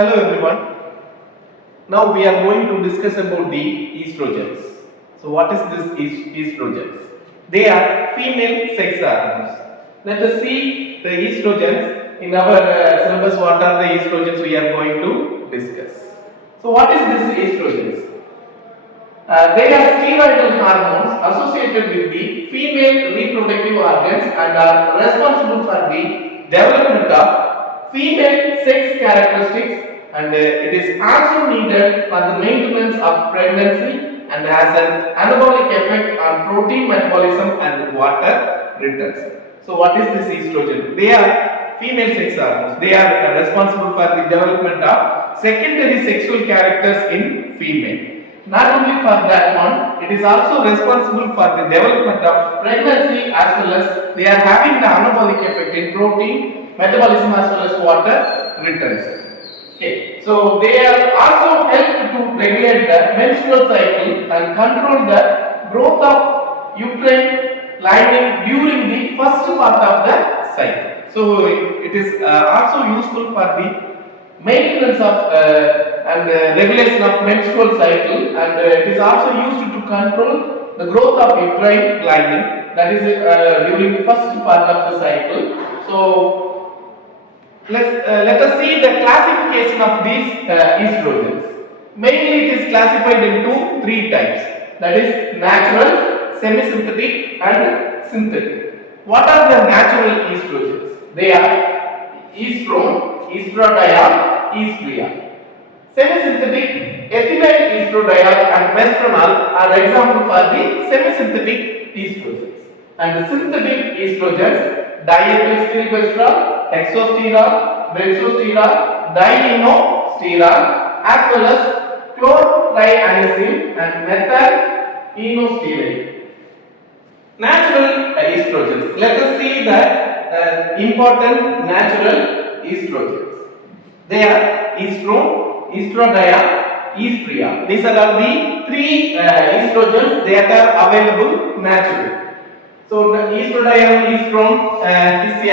Hello everyone. Now we are going to discuss about the estrogens. So what is this estrogens? They are female sex hormones. Let us see the estrogens in our syllabus. What are the estrogens we are going to discuss? So what is this estrogens? They are steroidal hormones associated with the female reproductive organs and are responsible for the development of female sex characteristics, and it is also needed for the maintenance of pregnancy and has an anabolic effect on protein metabolism and water retention. So what is this estrogen? They are female sex hormones. They are responsible for the development of secondary sexual characters in female. Not only for that one, it is also responsible for the development of pregnancy, as well as they are having the anabolic effect in protein metabolism as well as water retention. Okay, so they are also help to regulate the menstrual cycle and control the growth of uterine lining during the first part of the cycle. So it is also useful for the maintenance of and regulation of menstrual cycle, and it is also used to control the growth of uterine lining, that is during the first part of the cycle. So let us see the classification of these estrogens. Mainly it is classified into three types, that is natural, semi-synthetic and synthetic. What are the natural estrogens? They are estrone, estradiol, estriol. Semi-synthetic ethynyl estradiol and Menstrual are example for the semi-synthetic estrogens. And the synthetic estrogens, diethylstilbestrol, hexosterol, benzosterol, dienosterol, as well as chlortrianisine and methyl-enosterol. Natural estrogens. Let us see the important natural estrogens. They are estrone, estradiol, estriol. These are all the three estrogens that are available naturally. So the estradiol, estrone is a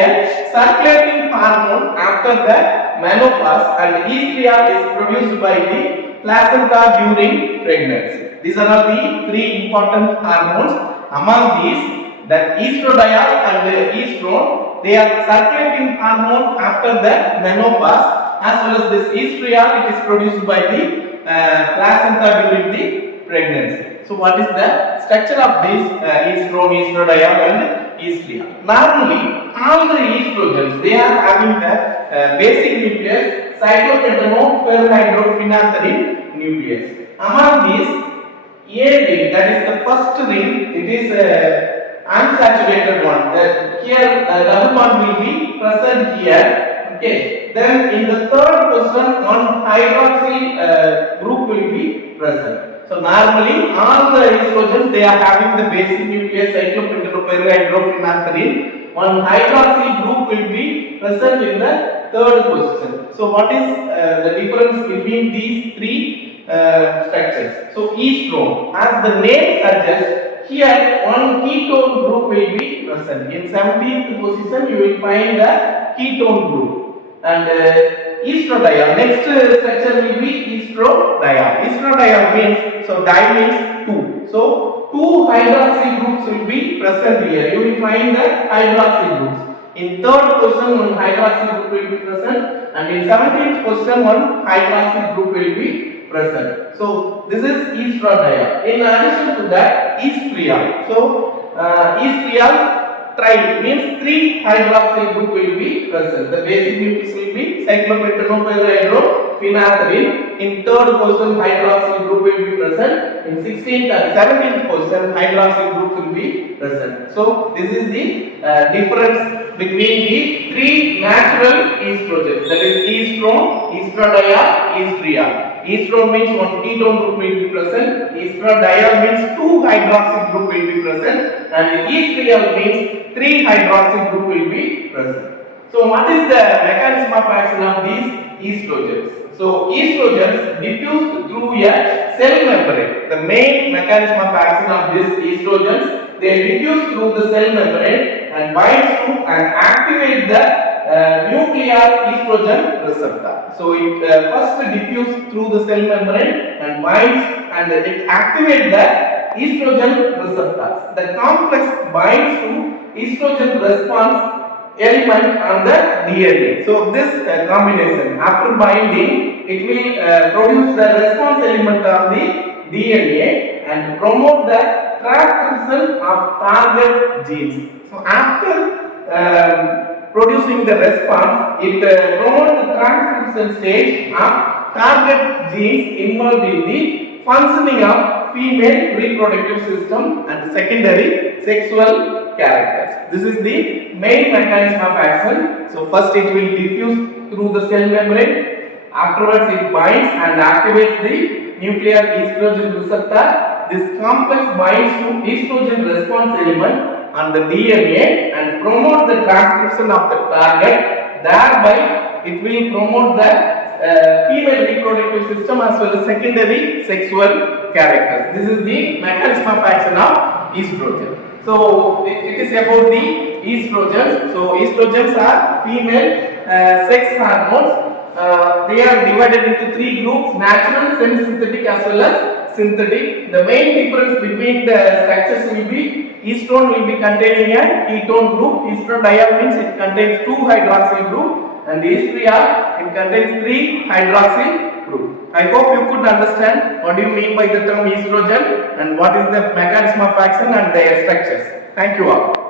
circulating hormone after the menopause, and estriol is produced by the placenta during pregnancy. These are all the three important hormones. Among these, that estradiol and estrone, they are circulating hormone after the menopause, as well as this estriol, it is produced by the placenta during the pregnancy. So what is the structure of this estrone, estradiol and estriol? Normally all the estrogens, they are having the basic nucleus cyclopentano perhydrophenolphthalein nucleus. Among these, A ring, that is the first ring, it is unsaturated one. Here the double bond will be present here. Okay. Then in the third position, one hydroxy group will be present. So normally all the estrogens, they are having the basic nucleus cyclopentano perhydrophenolphthalein. One hydroxy group will be present in the third position. So what is the difference between these three structures? So estrone, as the name suggests, here one ketone group will be present. In 17th position you will find the ketone group. And estradiol, next structure will be estradiol. Estradiol means, so di means two. So two hydroxy groups will be present here. You will find the hydroxy groups. In third position, one hydroxy group will be present, and in 17th position, one hydroxy group will be present. So this is estradiol. In addition to that, estriol. So estriol tri means three hydroxy group will be present. The basic nucleus will be cyclopentano perhydrophenolphthalein. In third position, hydroxy group will be present. In 16th and 17th position, hydroxy group will be present. So this is the difference between the three natural estrogens, that is estrone, estradiol, estriol. Estrone means one ketone group will be present, estradiol means two hydroxy group will be present, and estriol means three hydroxy group will be present. So what is the mechanism of action of these estrogens? So estrogens diffuse through a cell membrane. The main mechanism of action of these estrogens, they diffuse through the cell membrane and binds to and activate the nuclear estrogen receptor. So it first diffuses through the cell membrane and binds and it activates the estrogen receptors. The complex binds to estrogen response element on the DNA. So this combination, after binding, it will produce the response element on the DNA and promote the transcription of target genes. So after producing the response, it promotes the transcription stage of target genes involved in the functioning of female reproductive system and secondary sexual characters. This is the main mechanism of action. So first it will diffuse through the cell membrane. Afterwards it binds and activates the nuclear estrogen receptor. This complex binds to estrogen response element on the DNA and promote the transcription of the target. Thereby it will promote the female reproductive system as well as secondary sexual characters. This is the mechanism of action of estrogen. So it is about the estrogens. So estrogens are female sex hormones. They are divided into three groups: natural, semi-synthetic as well as synthetic. The main difference between the structures will be estrone will be containing a ketone group. Estradiol means it contains 2 hydroxyl group, and estriol it contains 3 hydroxyl group. I hope you could understand what do you mean by the term estrogen and what is the mechanism of action and their structures. Thank you all.